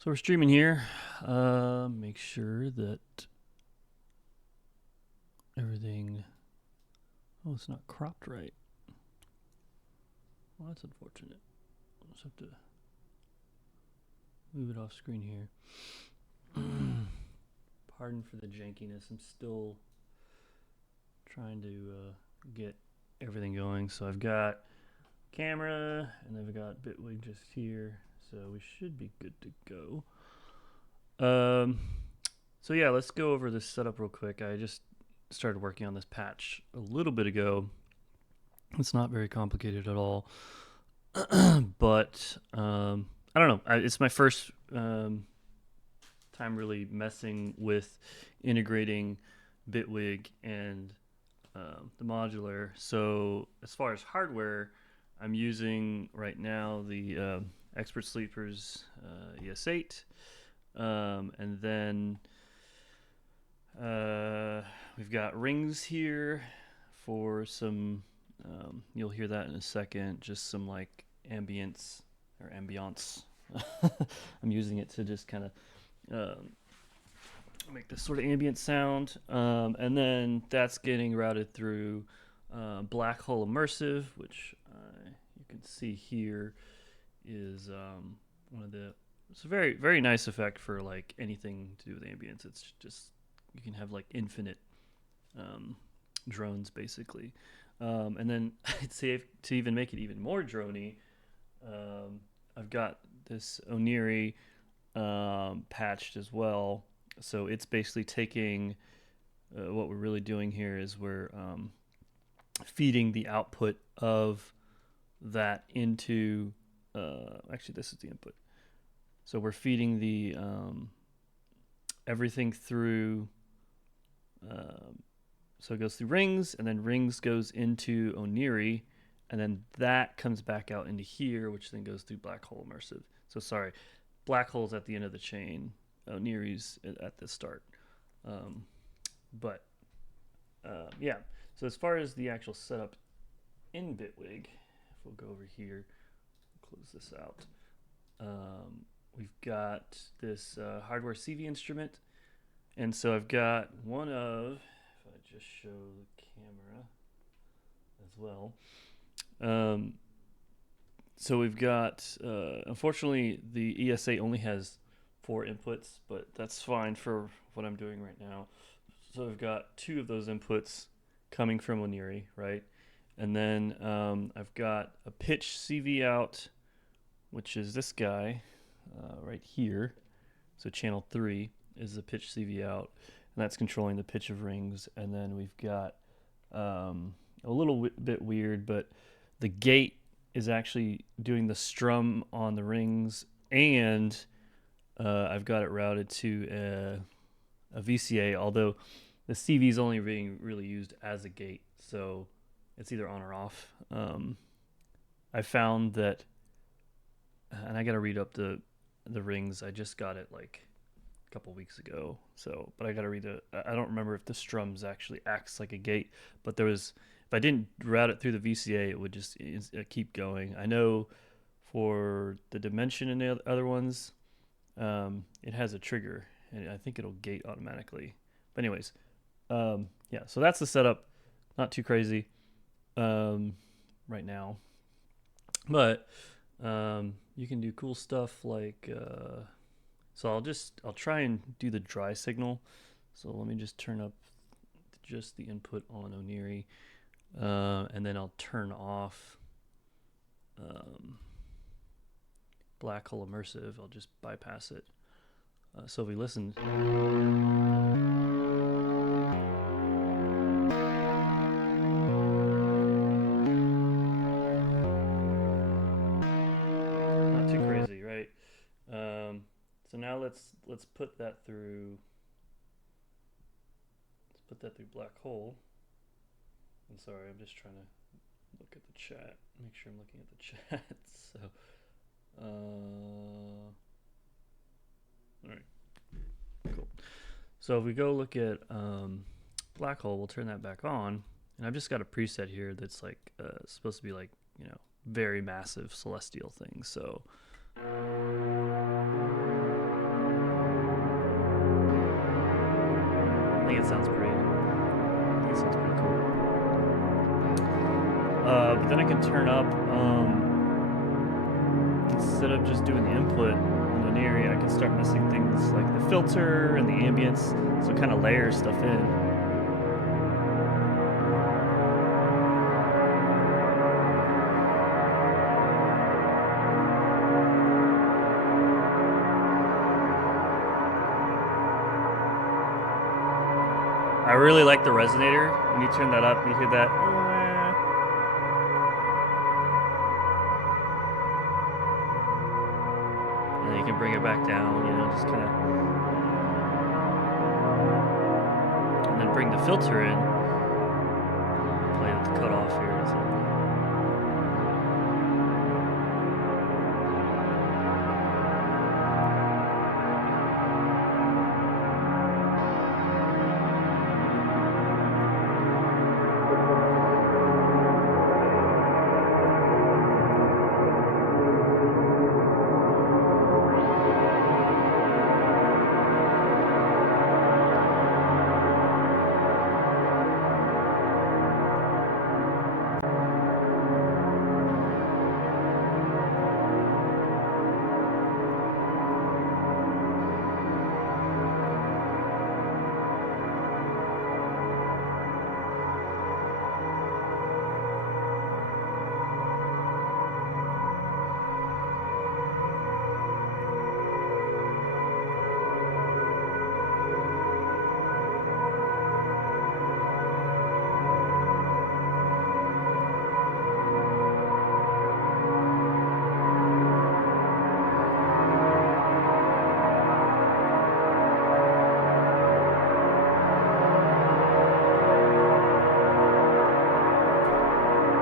So we're streaming here. Make sure that everything. Oh, it's not cropped right. Well, that's unfortunate. I'll just have to move it off screen here. Pardon for the jankiness. I'm still trying to get everything going. So I've got camera and I've got Bitwig just here. So we should be good to go. So yeah, let's go over this setup real quick. I just started working on this patch a little bit ago. It's not very complicated at all. But I don't know. It's my first time really messing with integrating Bitwig and the modular. So as far as hardware, I'm using right now the Expert Sleepers ES8, and then we've got rings here for some. You'll hear that in a second. Just some like ambience or ambiance. I'm using it to just kind of make this sort of ambient sound, and then that's getting routed through Black Hole Immersive, which you can see here is one of the. It's a very nice effect for like anything to do with ambience. It's just you can have like infinite drones basically, and then I'd say to even make it even more drony, I've got this Oniri patched as well. So it's basically taking what we're really doing here is we're feeding the output of that into actually this is the input. So we're feeding the everything through so it goes through rings, and then rings goes into Oniri, and then that comes back out into here, which then goes through Black Hole Immersive. So sorry, Black Hole's at the end of the chain, Oniri's at the start. But yeah, so as far as the actual setup in Bitwig, if we'll go over here, close this out. We've got this hardware CV instrument, and so I've got one of, if I just show the camera as well. So we've got, unfortunately, the ES8 only has 4 inputs, but that's fine for what I'm doing right now. So we've got 2 of those inputs coming from Oniri, right? And then I've got a pitch CV out, which is this guy right here. So channel 3 is the pitch CV out, and that's controlling the pitch of rings. And then we've got a little bit weird, but the gate is actually doing the strum on the rings, and I've got it routed to a VCA, although the CV is only being really used as a gate, so it's either on or off. I found that, and I got to read up the rings. I just got it like a couple weeks ago, so but I got to read it. I don't remember if the strums actually acts like a gate, but there was. If I didn't route it through the VCA, it would just keep going. I know for the Dimension and the other ones, it has a trigger, and I think it'll gate automatically. But anyways, yeah, so that's the setup. Not too crazy right now, but you can do cool stuff like. So I'll try and do the dry signal. So let me just turn up just the input on Oniri. And then I'll turn off Black Hole Immersive. I'll just bypass it. So if we listen, not too crazy, right? So now let's put that through. Let's put that through Black Hole. I'm sorry, I'm just trying to look at the chat. Make sure I'm looking at the chat. So, all right, cool. So if we go look at Black Hole, we'll turn that back on, and I've just got a preset here that's like supposed to be like very massive celestial things. So think it sounds pretty. I think it sounds pretty cool. But then I can turn up, instead of just doing the input on the area, I can start messing things like the filter and the ambience, so it kind of layers stuff in. I really like the resonator. When you turn that up, you hear that. And then you can bring it back down, you know, just kind of. And then bring the filter in. Play the cutoff here. So.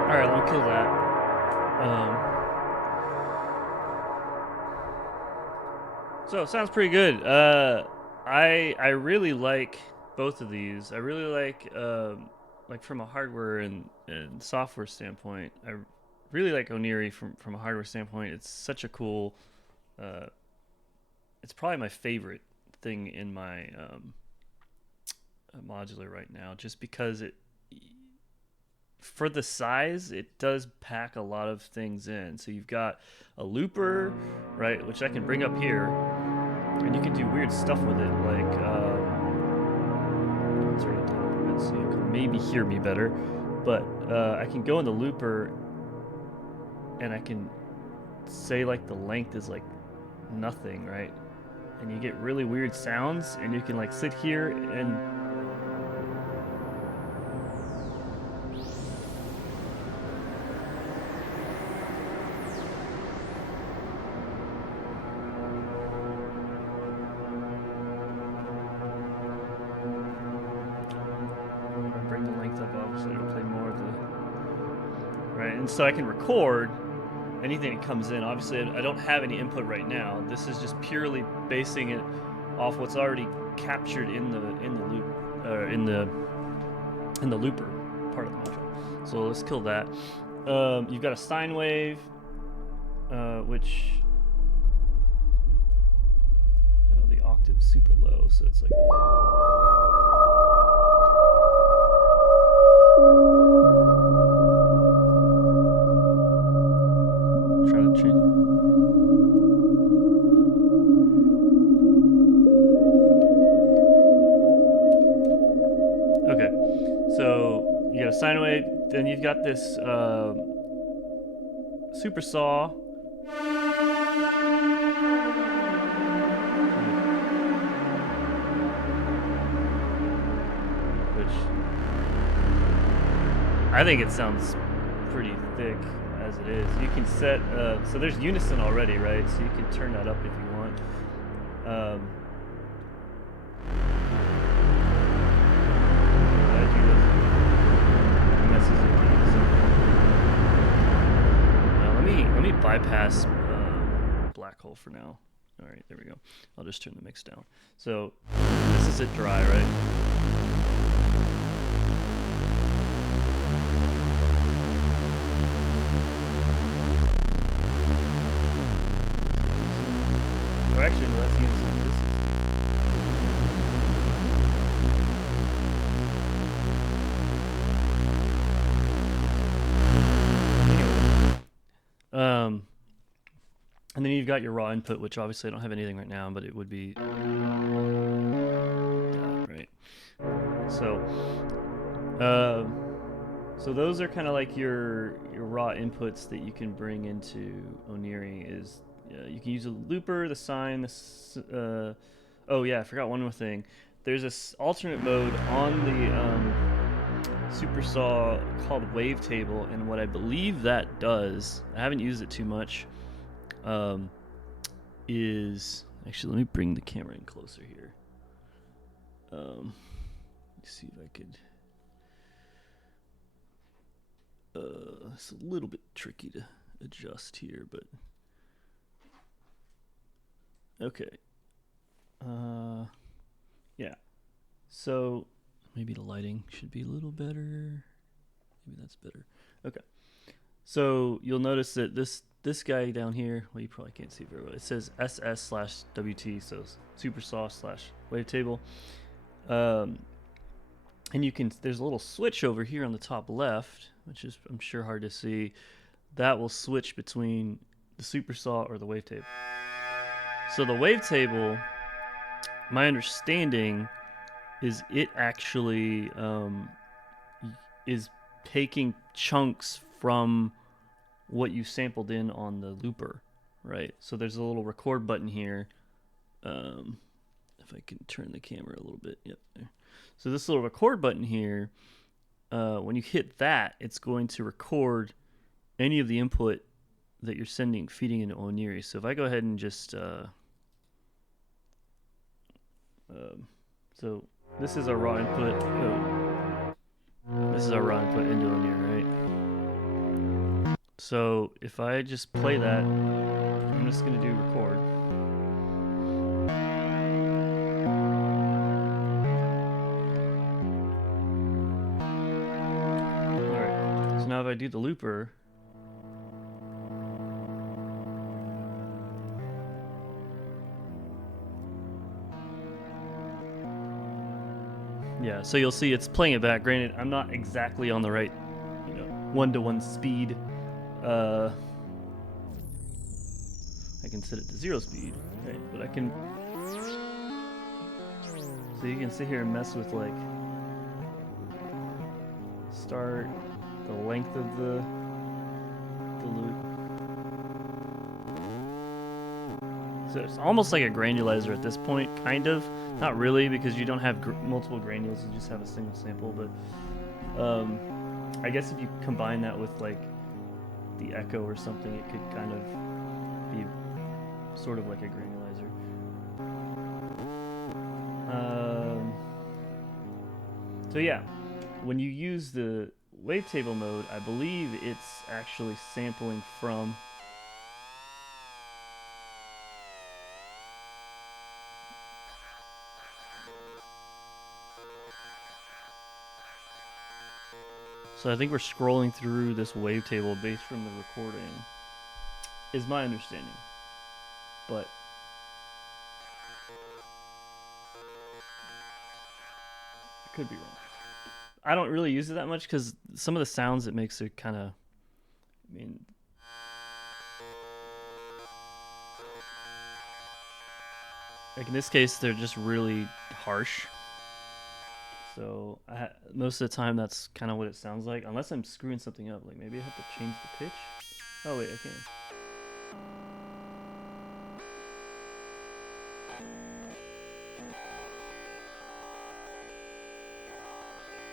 Alright, I'll kill that. So it sounds pretty good. I really like both of these. I really like from a hardware and software standpoint. I really like Oniri from a hardware standpoint. It's such a cool. It's probably my favorite thing in my modular right now, just because it. For the size, it does pack a lot of things in. So you've got a looper, right, which I can bring up here, and you can do weird stuff with it, like I'll turn it down a bit so you can maybe hear me better. But I can go in the looper, and I can say like the length is like nothing, right, and you get really weird sounds, and you can like sit here and so I can record anything that comes in. Obviously, I don't have any input right now. This is just purely basing it off what's already captured in the loop, in the looper part of the module. So let's kill that. You've got a sine wave, which the octave's super low, so it's like. Okay, so you got a sine wave, then you've got this super saw. Which I think it sounds pretty thick as it is. You can set, so there's unison already, right? So you can turn that up if you want. Let me bypass black hole for now. All right, there we go. I'll just turn the mix down. So this is it dry, right? Or actually, let's use this. And then you've got your raw input, which obviously I don't have anything right now, but it would be that, right? So, so those are kind of like your raw inputs that you can bring into Oniri. Is you can use a looper, the sine. Oh yeah, I forgot one more thing. There's this alternate mode on the Supersaw called Wavetable, and what I believe that does, I haven't used it too much, is actually, let me bring the camera in closer here. Let's see if I could. It's a little bit tricky to adjust here, but okay. Yeah. So maybe the lighting should be a little better. Maybe that's better. Okay. So you'll notice that this guy down here, well, you probably can't see very well. It says SS/WT, so Supersaw/Wavetable. And you can, there's a little switch over here on the top left, which is, I'm sure, hard to see. That will switch between the Supersaw or the Wavetable. So the Wavetable, my understanding is it actually is taking chunks from what you sampled in on the looper, right? So there's a little record button here. If I can turn the camera a little bit, yep, there. So this little record button here, when you hit that, it's going to record any of the input that you're feeding into Oniri. So if I go ahead and just, so this is our raw input. This is our raw input into Oniri, right? So if I just play that, I'm just going to do record. Alright, so now if I do the looper, yeah, so you'll see it's playing it back. Granted, I'm not exactly on the right, one-to-one speed. I can set it to 0 speed, right? But I can, so you can sit here and mess with like start, the length of the loop. So it's almost like a granulizer at this point, kind of. Not really, because you don't have multiple granules, you just have a single sample. But I guess if you combine that with like the echo or something, it could kind of be sort of like a granulizer. So yeah, when you use the wavetable mode, I believe it's actually sampling from So I think we're scrolling through this wavetable based from the recording, is my understanding. But I could be wrong. I don't really use it that much because some of the sounds it makes are kind of, like in this case, they're just really harsh. So most of the time, that's kind of what it sounds like, unless I'm screwing something up. Like maybe I have to change the pitch. Oh wait, I can.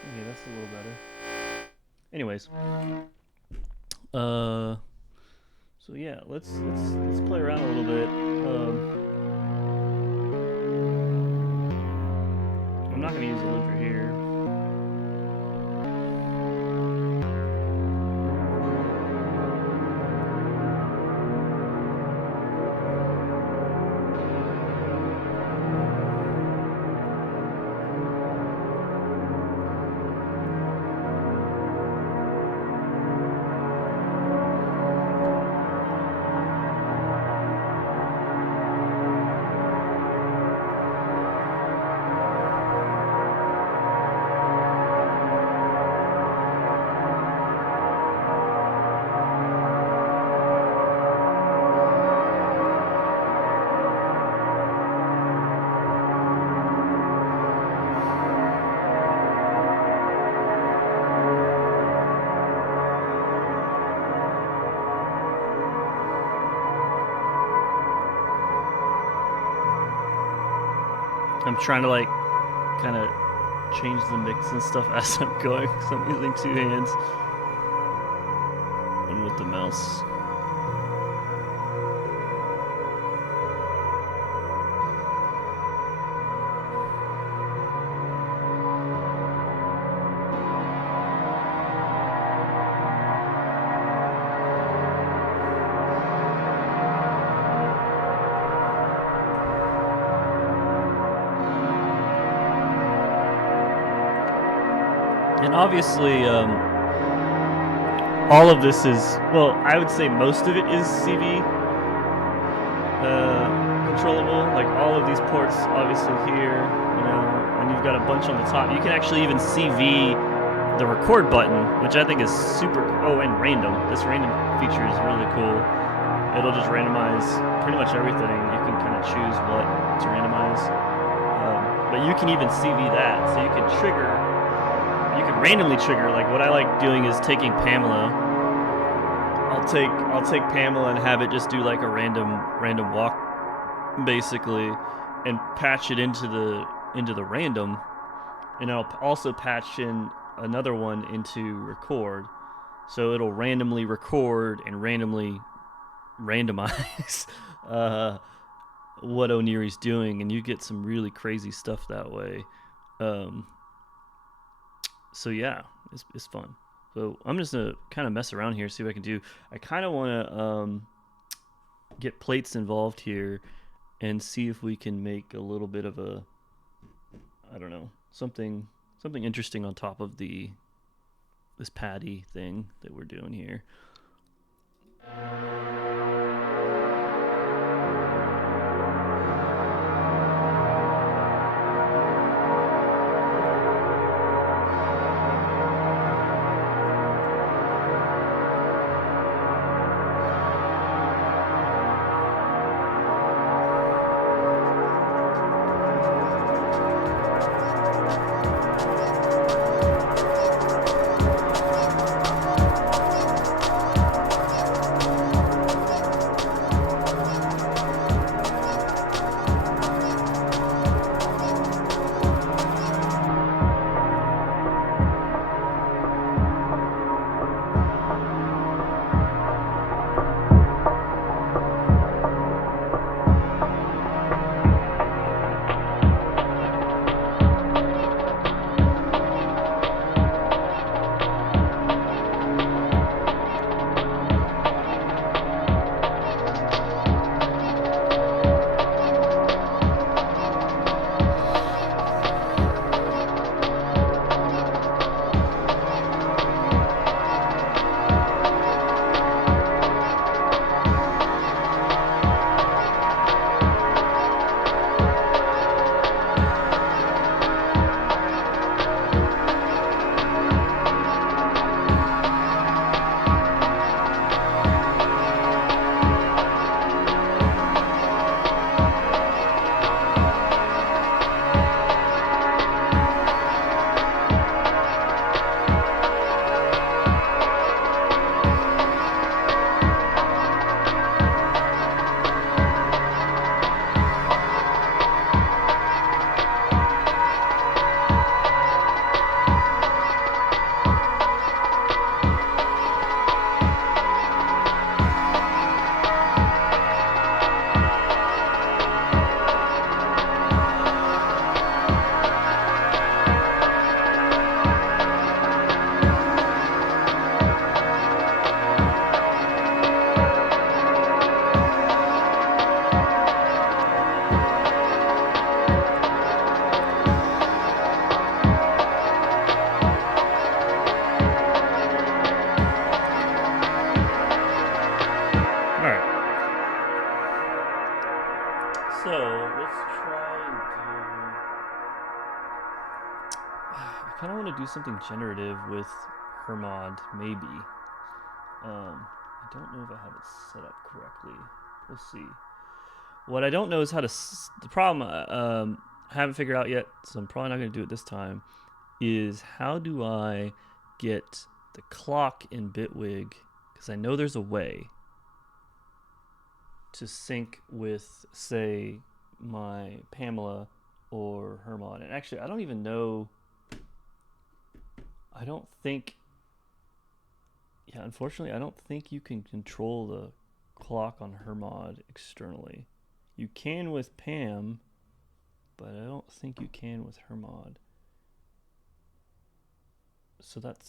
Okay, that's a little better. Anyways, so yeah, let's play around a little bit. I'm not gonna use a looper here. I'm trying to like kind of change the mix and stuff as I'm going, so I'm using two hands and with the mouse. And obviously, all of this is, well, I would say most of it is CV controllable. Like all of these ports, obviously here, and you've got a bunch on the top. You can actually even CV the record button, which I think is super. Oh, and random. This random feature is really cool. It'll just randomize pretty much everything. You can kind of choose what to randomize, but you can even CV that, so you can trigger. You can randomly trigger. Like what I like doing is taking Pamela. I'll take Pamela and have it just do like a random walk, basically, and patch it into the random, and I'll also patch in another one into record, so it'll randomly record and randomly randomize what Oniri's doing, and you get some really crazy stuff that way. So yeah, it's fun. So I'm just gonna kind of mess around here, see what I can do. I kind of want to get plates involved here and see if we can make a little bit of a, I don't know, something interesting on top of this patty thing that we're doing here. Something generative with her mod, maybe. I don't know if I have it set up correctly. We'll see. What I don't know is how to. The problem I haven't figured out yet, so I'm probably not going to do it this time. Is how do I get the clock in Bitwig? Because I know there's a way to sync with, say, my Pamela or Hermod. And actually, I don't even know. I don't think. Yeah, unfortunately, I don't think you can control the clock on Hermod externally. You can with Pam, but I don't think you can with Hermod. So that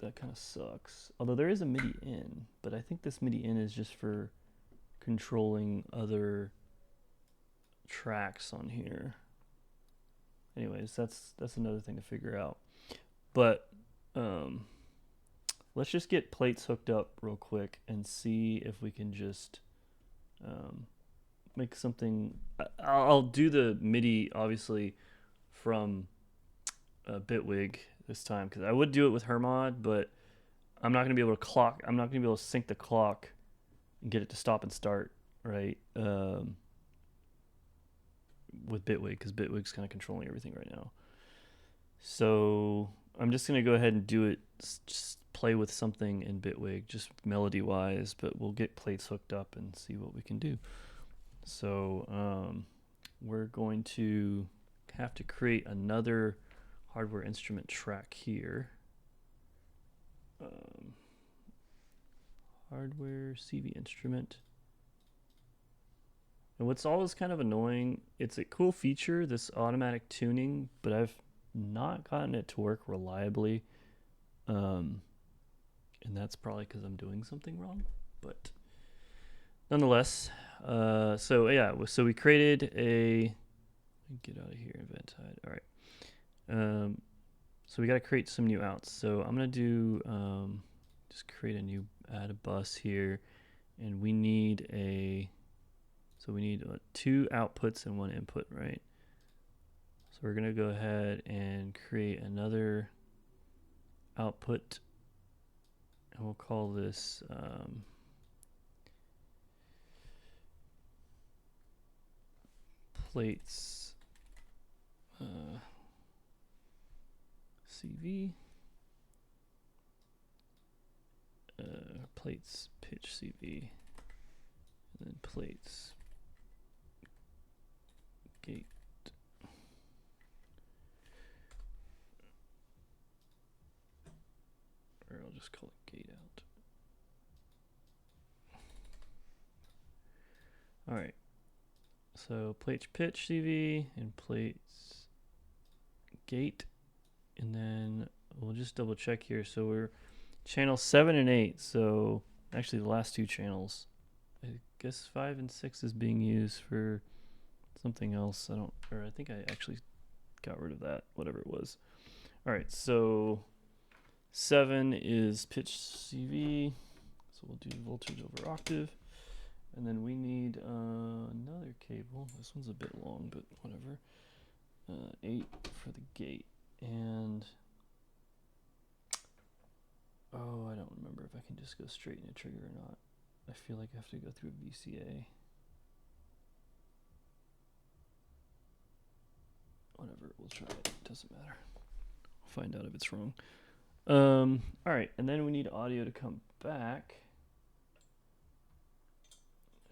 kind of sucks. Although there is a MIDI in, but I think this MIDI in is just for controlling other tracks on here. Anyways, that's another thing to figure out. But let's just get plates hooked up real quick and see if we can just make something. I'll do the MIDI obviously from Bitwig this time, because I would do it with Hermod, but I'm not going to be able to clock. I'm not going to be able to sync the clock and get it to stop and start, right? With Bitwig, because Bitwig's kind of controlling everything right now. So I'm just going to go ahead and do it, just play with something in Bitwig, just melody wise, but we'll get plates hooked up and see what we can do. So we're going to have to create another hardware instrument track here. Hardware CV instrument. And what's always kind of annoying, it's a cool feature, this automatic tuning, but I've not gotten it to work reliably. And that's probably because I'm doing something wrong. But nonetheless, so yeah, so we created a, get out of here, event hide. All right. So we got to create some new outs. So I'm going to do, just create a new, add a bus here. And we need so we need 2 outputs and 1 input, right? So we're going to go ahead and create another output. And we'll call this plates CV. Plates pitch CV. And then plates gate. Or I'll just call it gate out. All right. So plates pitch CV and plates gate. And then we'll just double check here. So we're channel 7 and 8. So actually the last 2 channels. I guess 5 and 6 is being used for something else. I think I actually got rid of that, whatever it was. All right, so 7 is pitch CV. So we'll do voltage over octave. And then we need another cable. This one's a bit long, but whatever. 8 for the gate. And I don't remember if I can just go straight in a trigger or not. I feel like I have to go through a VCA. Whatever, we'll try it. Doesn't matter. I'll find out if it's wrong. All right, and then we need audio to come back.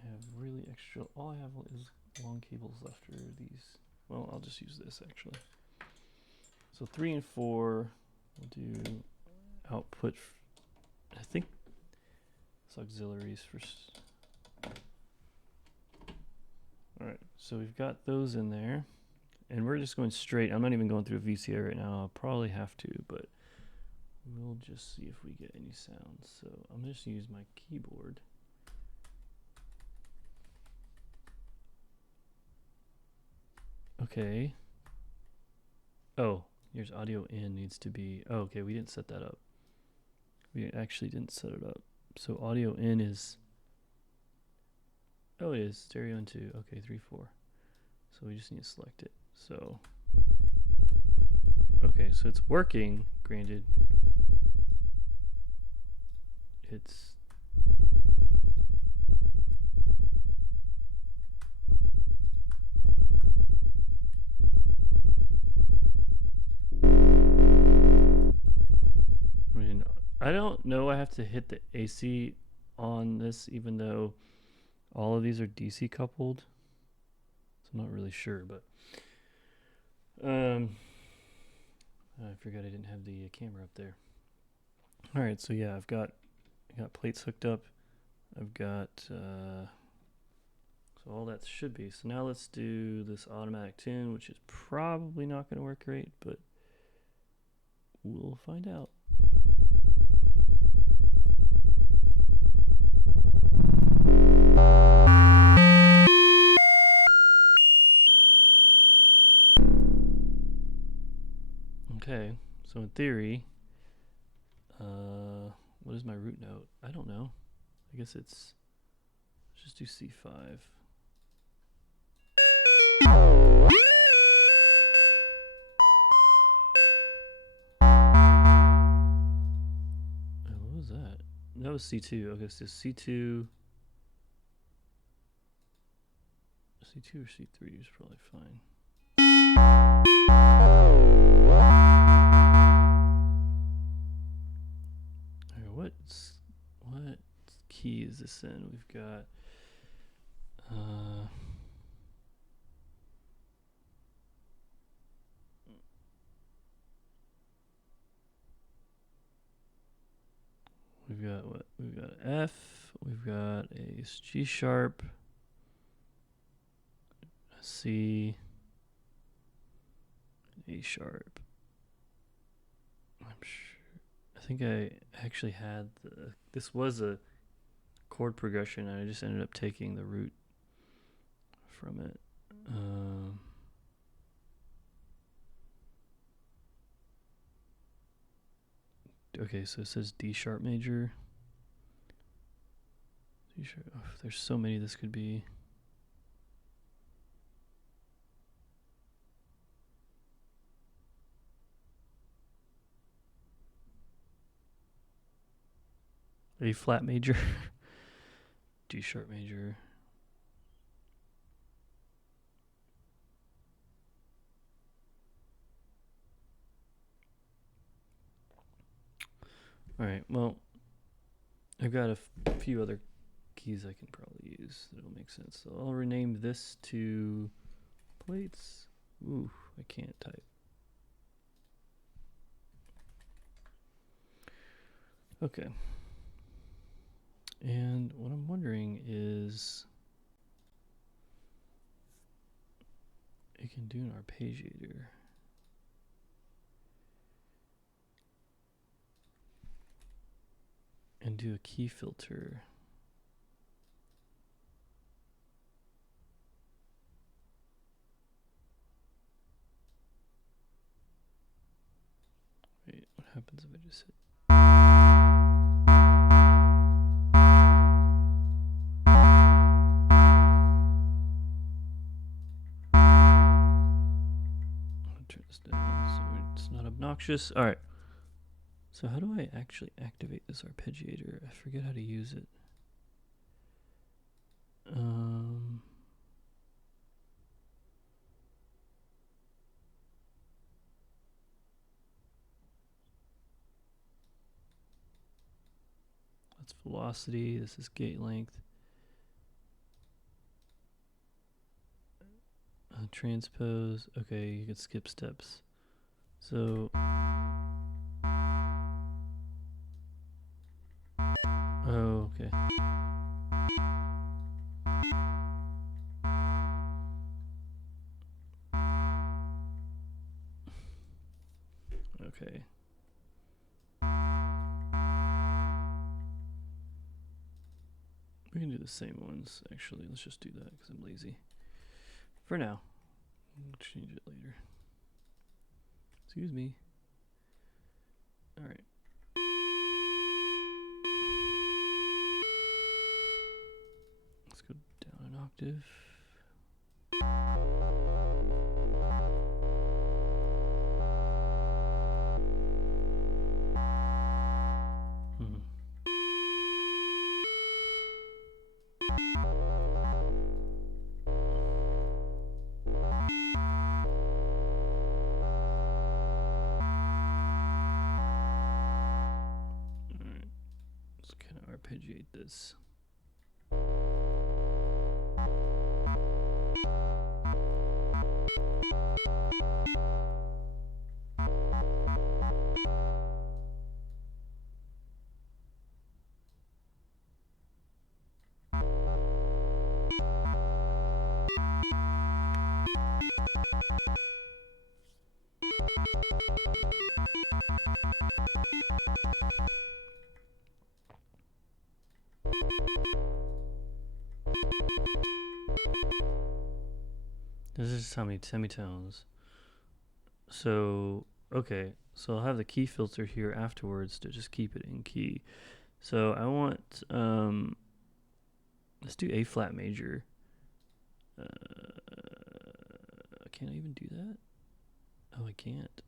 I have really extra. All I have is long cables after these. Well, I'll just use this actually. So 3 and 4. We'll do output. I think it's auxiliaries first. All right, so we've got those in there, and we're just going straight. I'm not even going through a VCA right now. I'll probably have to, but we'll just see if we get any sounds. So I'm just gonna use my keyboard. Okay. Oh, here's audio in needs to be. Oh, okay, we didn't set that up. We actually didn't set it up. So audio in is. Oh, it is stereo in 2. Okay, 3, 4. So we just need to select it. So. Okay, so it's working. Granted, it's. I mean, I don't know. I have to hit the AC on this, even though all of these are DC coupled. So I'm not really sure, but I forgot I didn't have the camera up there. All right, so yeah, I got plates hooked up. I've got so all that should be. So now let's do this automatic tune, which is probably not going to work great, but we'll find out. Okay, so in theory, what is my root note? I don't know. I guess let's just do C5. What was that? That was C2. Okay, so C2. C2 or C3 is probably fine. Alright, what key is this in? We've got we've got what? We've got F, we've got a G sharp, a C, A sharp. I'm sure. I think I actually had this was a chord progression, and I just ended up taking the root from it. Okay, so it says D sharp major. D sharp. Oh, there's so many this could be. A flat major. D sharp major. Alright, well, I've got a few other keys I can probably use that'll make sense. So I'll rename this to plates. Ooh, I can't type. Okay. And what I'm wondering is, it can do an arpeggiator. And do a key filter. Wait, what happens if I just hit? I'll turn this down so it's not obnoxious. All right. So how do I actually activate this arpeggiator? I forget how to use it. That's velocity. This is gate length. Transpose. Okay, you can skip steps. So. Oh, okay. Okay. We can do the same ones, actually. Let's just do that because I'm lazy. For now. We'll change it later. Excuse me. Alright. Let's go down an octave. Arpeggiate this. This is how many semitones. So, okay. So I'll have the key filter here afterwards to just keep it in key. So I want, let's do A flat major. Can't I even do that? Oh, I can't.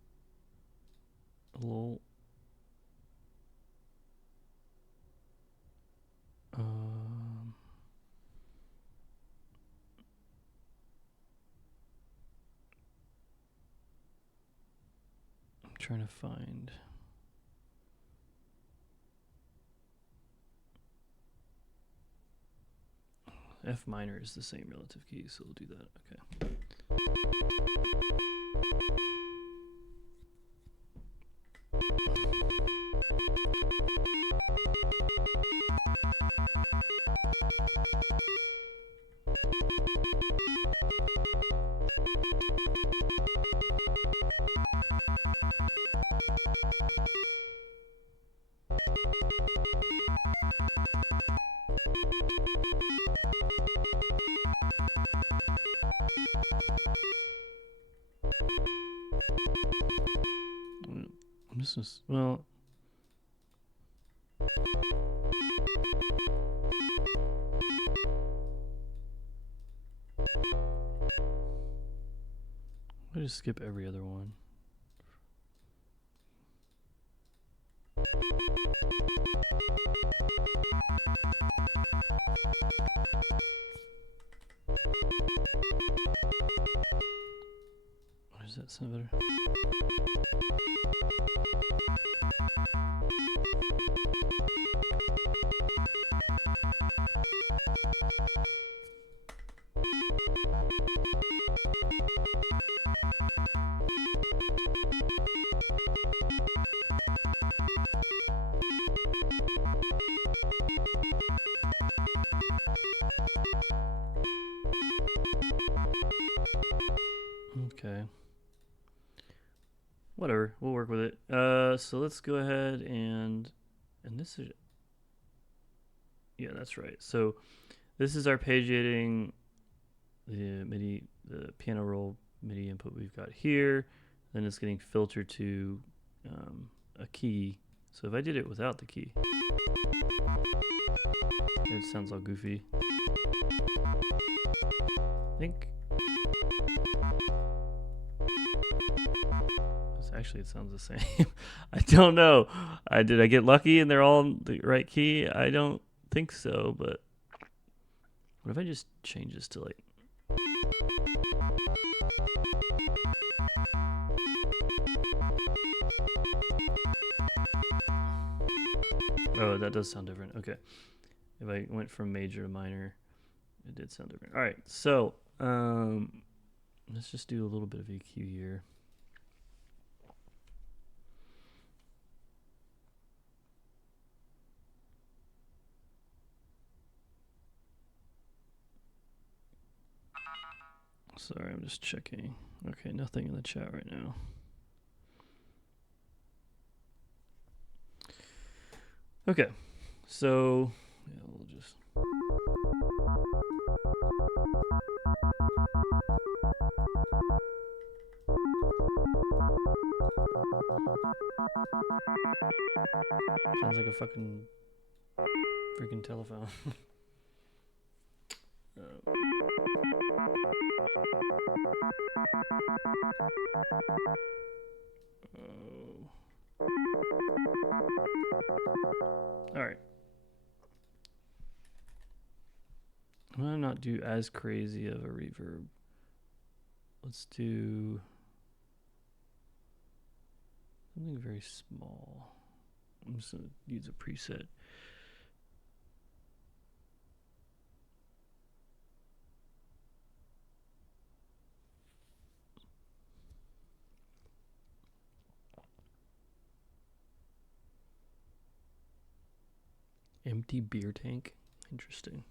Lol. I'm trying to find. F minor is the same relative key, so we'll do that. Okay. This is, well, I just skip every other one. Why does that sound better? Okay. Whatever, we'll work with it. So let's go ahead and this is, yeah, that's right. So this is arpeggiating the MIDI, the piano roll MIDI input we've got here. Then it's getting filtered to a key. So if I did it without the key, it sounds all goofy. I think. Actually, it sounds the same. I don't know. Did I get lucky and they're all the right key? I don't think so, but what if I just change this to like... Oh, that does sound different. Okay. If I went from major to minor, it did sound different. All right, so let's just do a little bit of EQ here. Sorry, I'm just checking. Okay, nothing in the chat right now. Okay, so yeah, we'll just... Sounds like a fucking freaking telephone. All right. I'm gonna not do as crazy of a reverb. Let's do something very small. I'm just gonna use a preset. Empty beer tank? Interesting.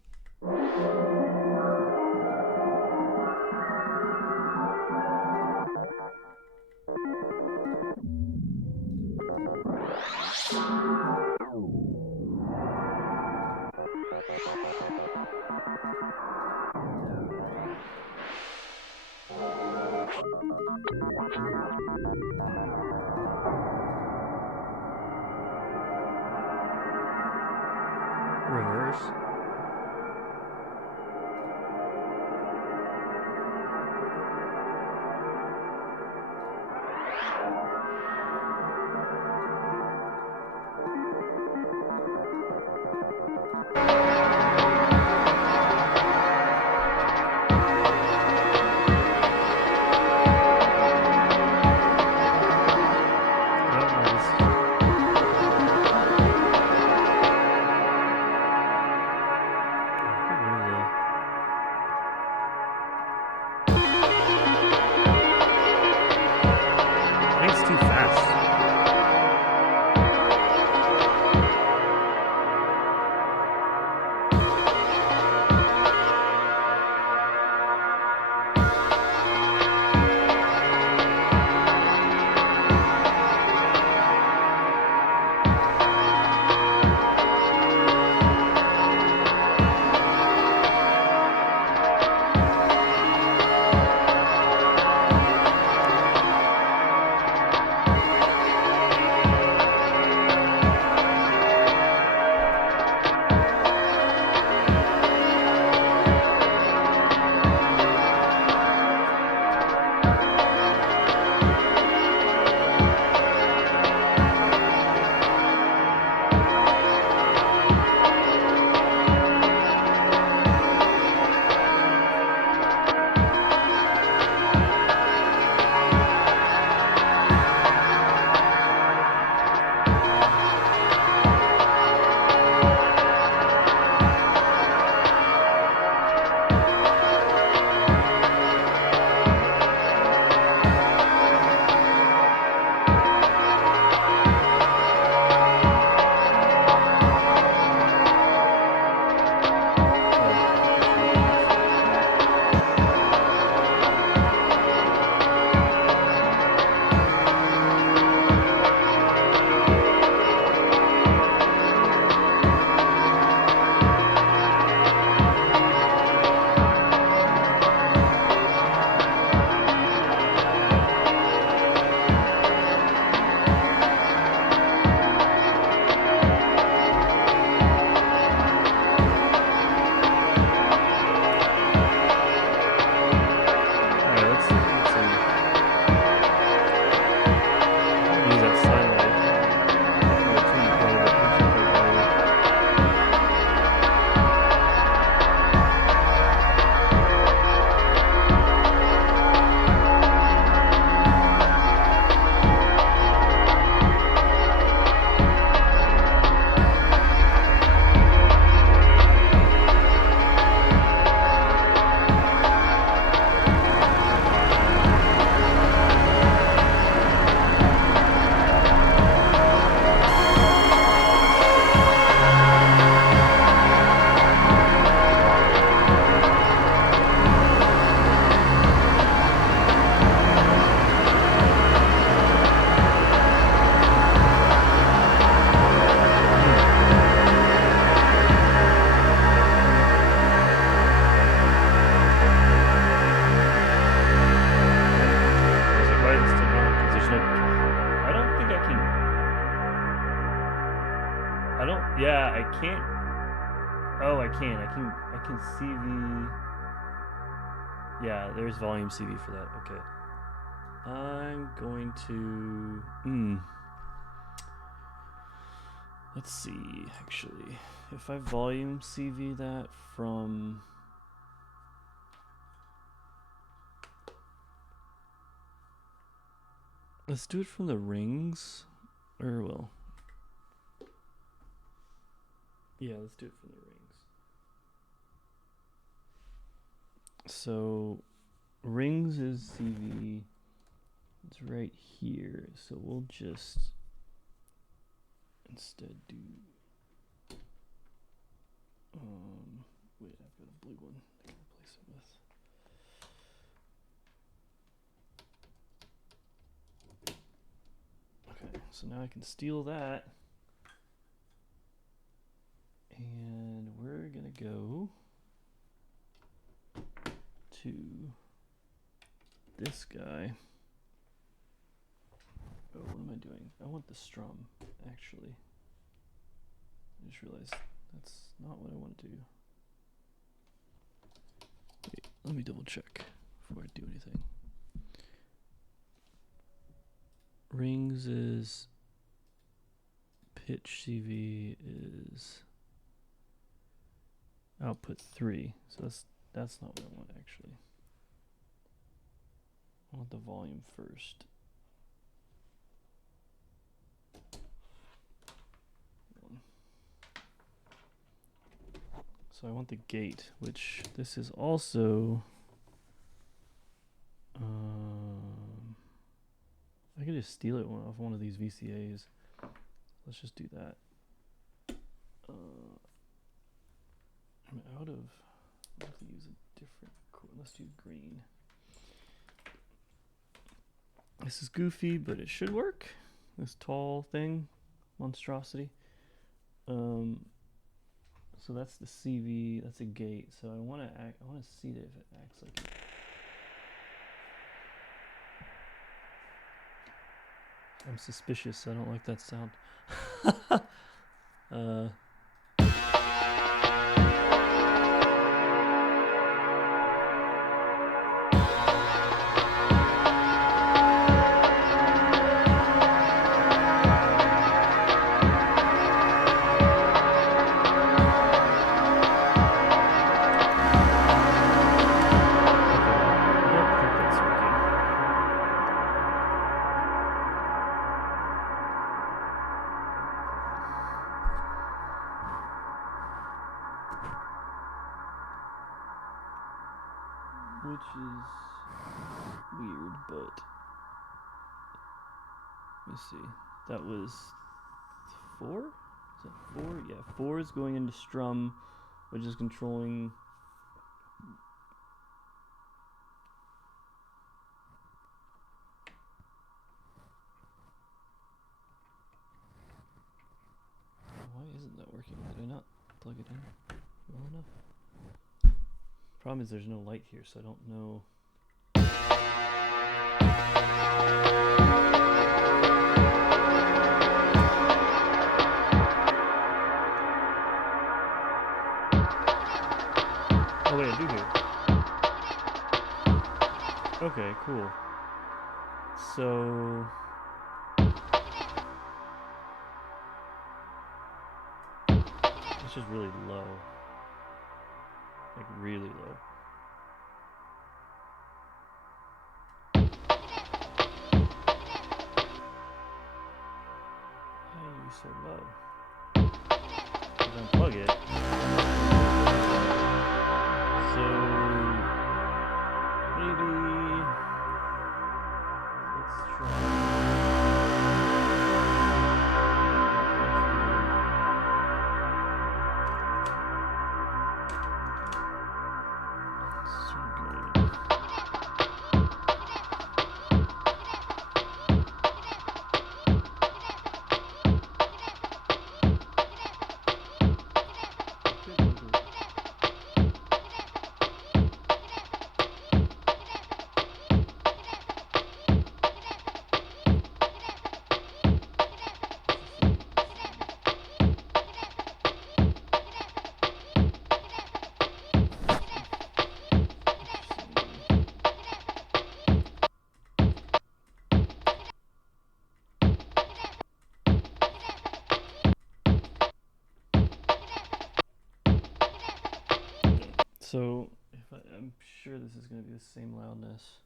Reverse. Too fast. Yeah, I can't. Oh, I can. I can CV. Yeah, there's volume CV for that. Okay. I'm going to. Let's see. Actually, if I volume CV that from. Let's do it from the rings, or well. Yeah, let's do it from the rings. So, rings is CV. It's right here. So we'll just instead do blue one I can replace it with. Okay, so now I can steal that. And we're gonna go to this guy. Oh, what am I doing? I want the strum, actually. I just realized that's not what I want to do. Wait, let me double check before I do anything. Rings is pitch CV is output 3. So that's not what I want actually. I want the volume first. So I want the gate, which this is also I could just steal it off one of these VCAs. Let's just do that. I'm out of. I have to use a different chord. Let's do green. This is goofy, but it should work. This tall thing, monstrosity. So that's the CV. That's a gate. So I want to see that if it acts like it. I'm suspicious. I don't like that sound. Which is weird, but let me see. That was 4? Is that 4? Yeah, 4 is going into strum, which is controlling. Why isn't that working? Did I not plug it in well enough? Problem is there's no light here, so I don't know. Oh wait, I do hear. Okay, cool. So it's just really low. Like really low. Why are you so low? Unplug it. So maybe let's try. So I'm sure this is going to be the same loudness.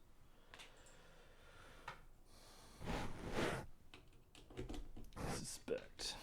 I suspect.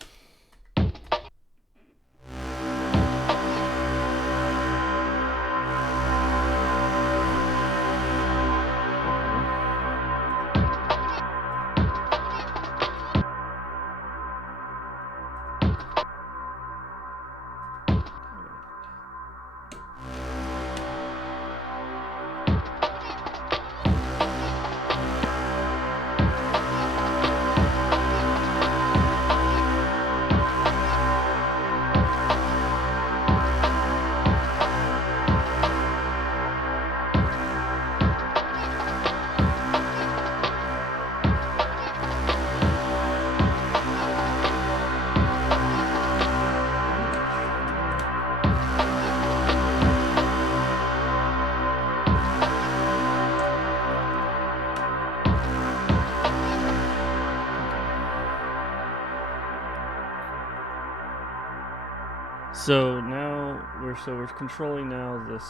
So now we're controlling now this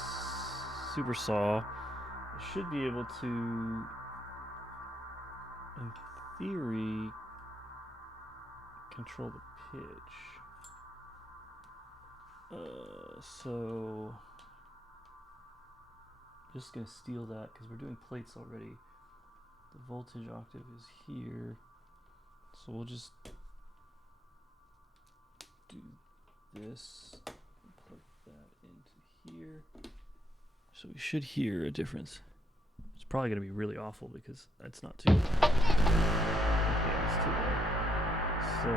super saw. It should be able to, in theory, control the pitch. So just gonna steal that because we're doing plates already. The voltage octave is here, so we'll just do this, plug that into here. So we should hear a difference. It's probably gonna be really awful because that's not too loud. Okay, it's too loud. So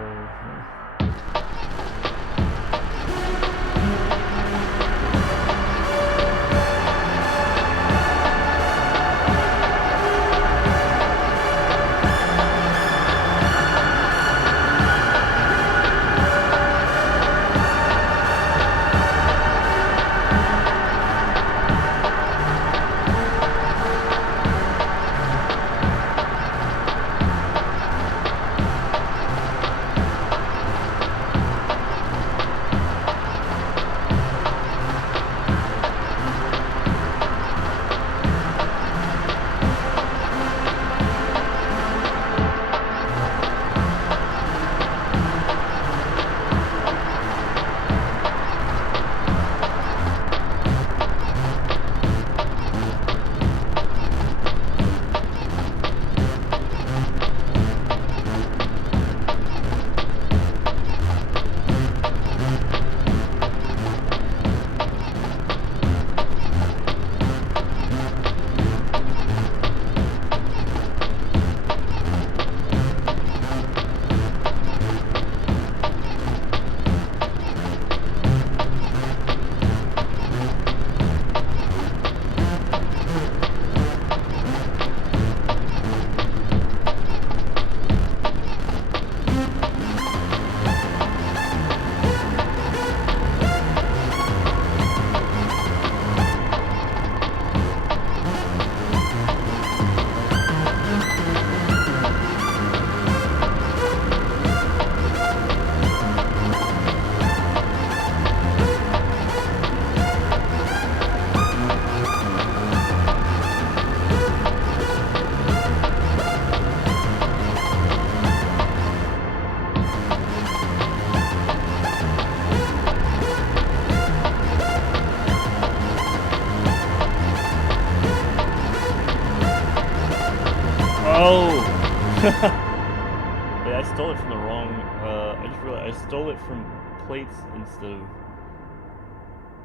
yeah, I stole it from the wrong. I just realized I stole it from plates instead of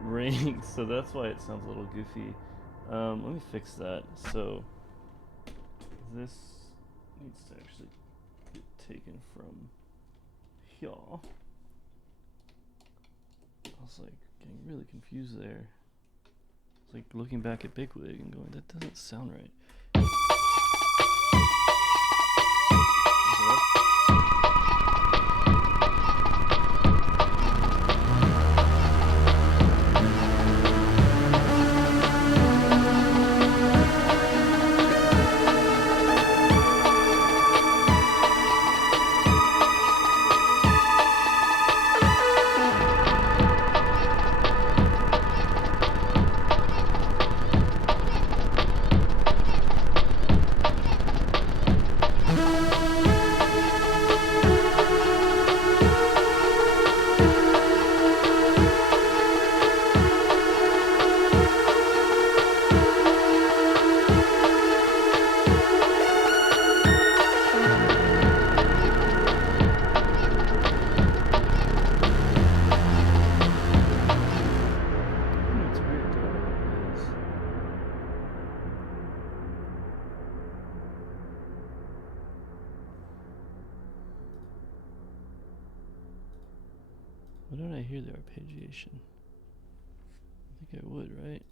rings, so that's why it sounds a little goofy. Let me fix that. So this needs to actually get taken from here. I was like getting really confused there. It's like looking back at Bigwig and going, that doesn't sound right. Why don't I hear the arpeggiation? I think I would, right?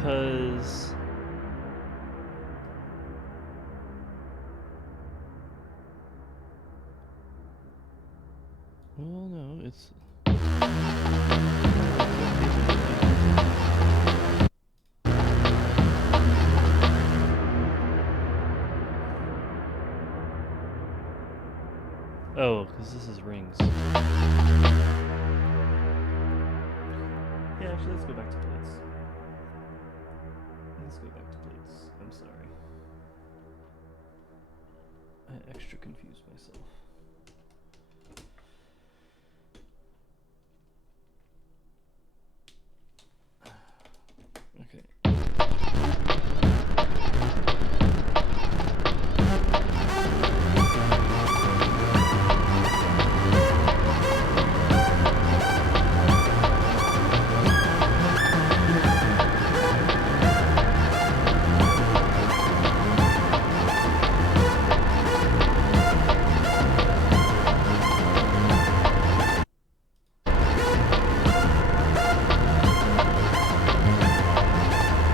because well, no, it's oh, because this is rings. Yeah, actually, let's go back to plates. Let's go back to plates. I'm sorry. I extra confused myself. Okay.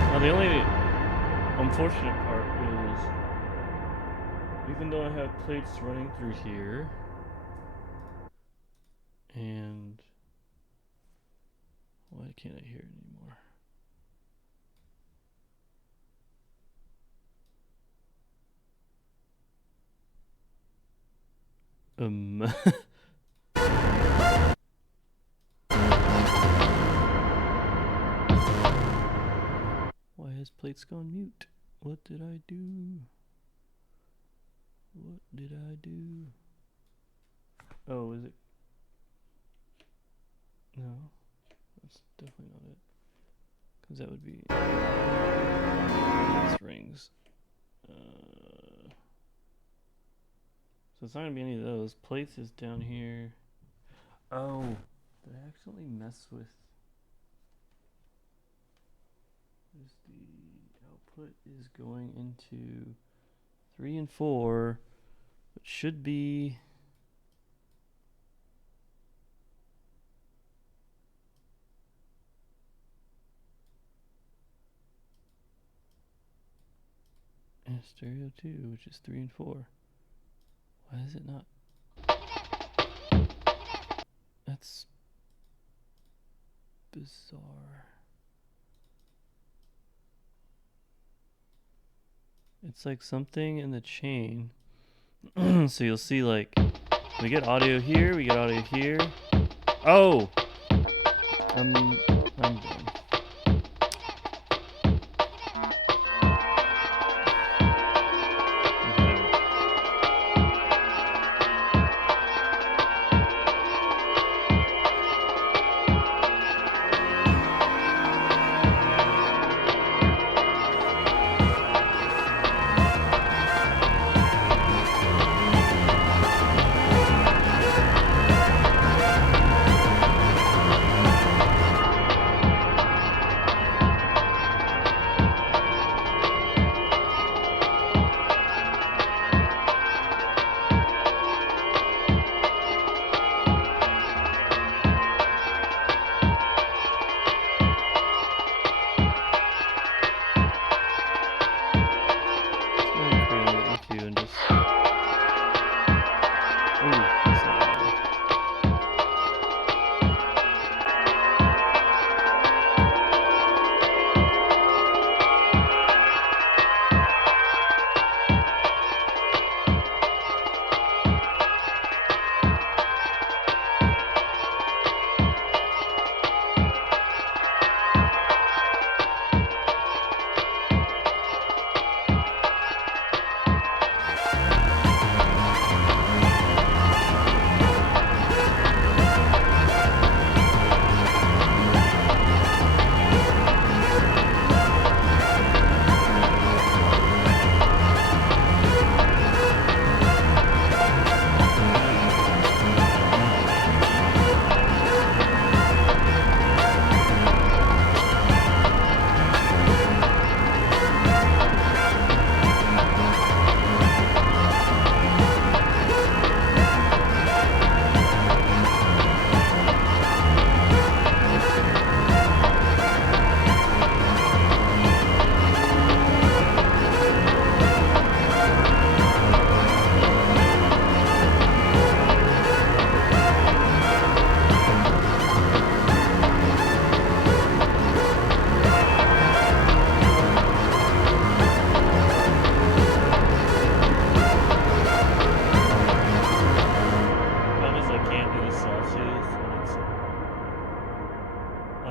Now the only unfortunate part is, even though I have plates running through here, and why can't I hear it anymore? Why has plates gone mute? What did I do? What did I do? Oh, is it? No, that's definitely not it. Because that would be these rings. So it's not gonna be any of those. Plates is down here. Oh, did I accidentally mess with? The output is going into 3 and 4, which should be. And stereo 2, which is 3 and 4. Why is it not? That's bizarre. It's like something in the chain. So you'll see, like, we get audio here, we get audio here. Oh! I'm done.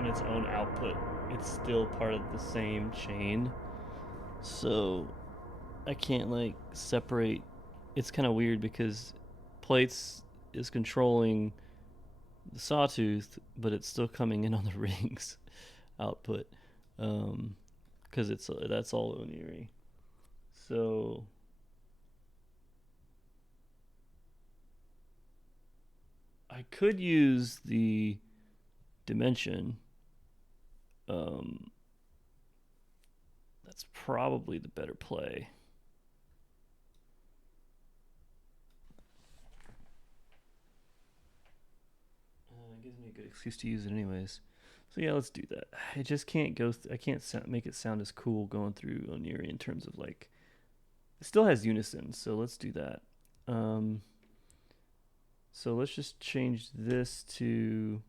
on its own output. It's still part of the same chain. So I can't like separate. It's kind of weird because plates is controlling the sawtooth, but it's still coming in on the rings output, because it's that's all Oniri. So I could use the dimension. Um, that's probably the better play. It gives me a good excuse to use it anyways. So yeah, let's do that. I just can't go. I can't make it sound as cool going through Oniri in terms of like. It still has unison, so let's do that. Um, so let's just change this to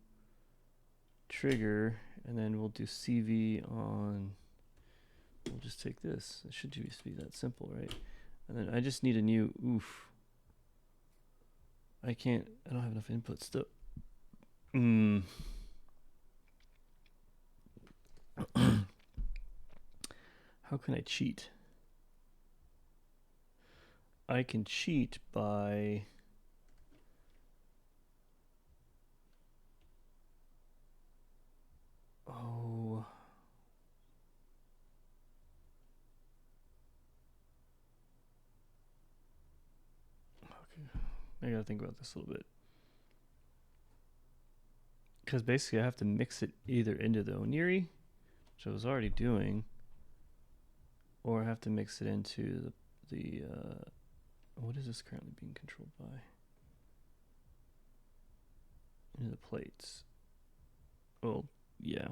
trigger, and then we'll do CV on. We'll just take this. It should just be that simple, right? And then I just need a new oof. I don't have enough input still. How can I cheat? I can cheat by I gotta think about this a little bit. Because basically I have to mix it either into the Oniri, which I was already doing, or I have to mix it into the what is this currently being controlled by? Into the plates. Well, yeah.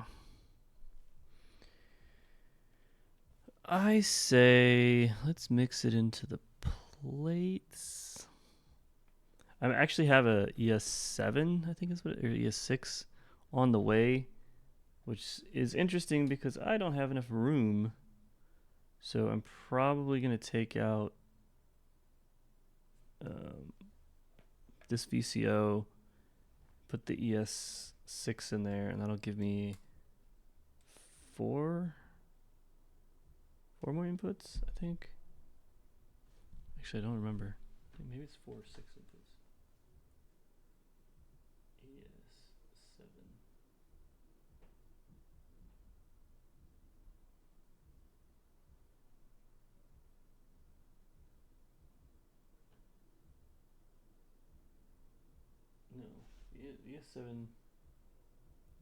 I say let's mix it into the plates. I actually have a ES7, I think is what, or ES6 on the way, which is interesting because I don't have enough room. So I'm probably going to take out this VCO, put the ES6 in there, and that'll give me four more inputs, I think. Actually, I don't remember. Maybe it's 4 or 6 inputs. ES7. No, the ES7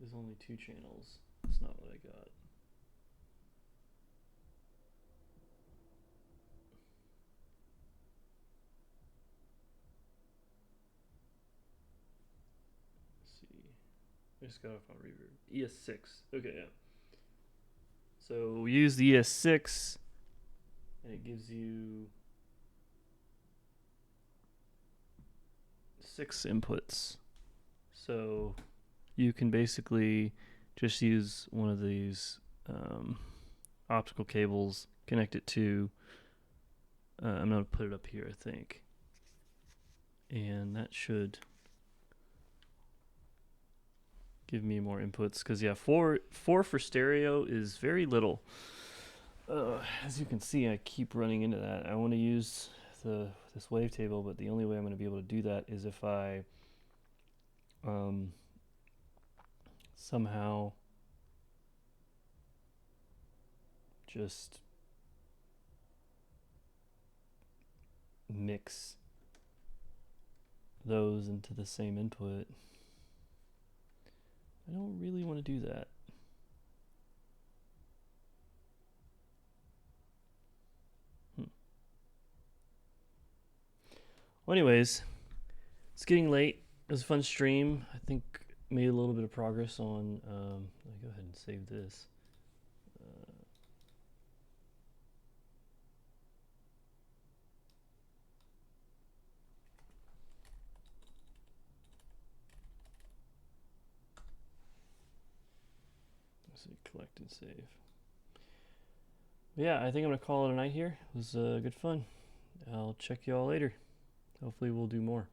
is only 2 channels. That's not what I got. I just got off on reverb. ES6. Okay, yeah. So we use the ES6, and it gives you 6 inputs. So you can basically just use one of these optical cables, connect it to. I'm going to put it up here, I think. And that should give me more inputs, because yeah, four for stereo is very little. As you can see, I keep running into that. I want to use this wavetable, but the only way I'm going to be able to do that is if I somehow just mix those into the same input. I don't really want to do that. Well, anyways, it's getting late. It was a fun stream. I think made a little bit of progress on. I'll go ahead and save this. Let's see, collect and save. But yeah, I think I'm gonna call it a night here. It was good fun. I'll check you all later. Hopefully we'll do more.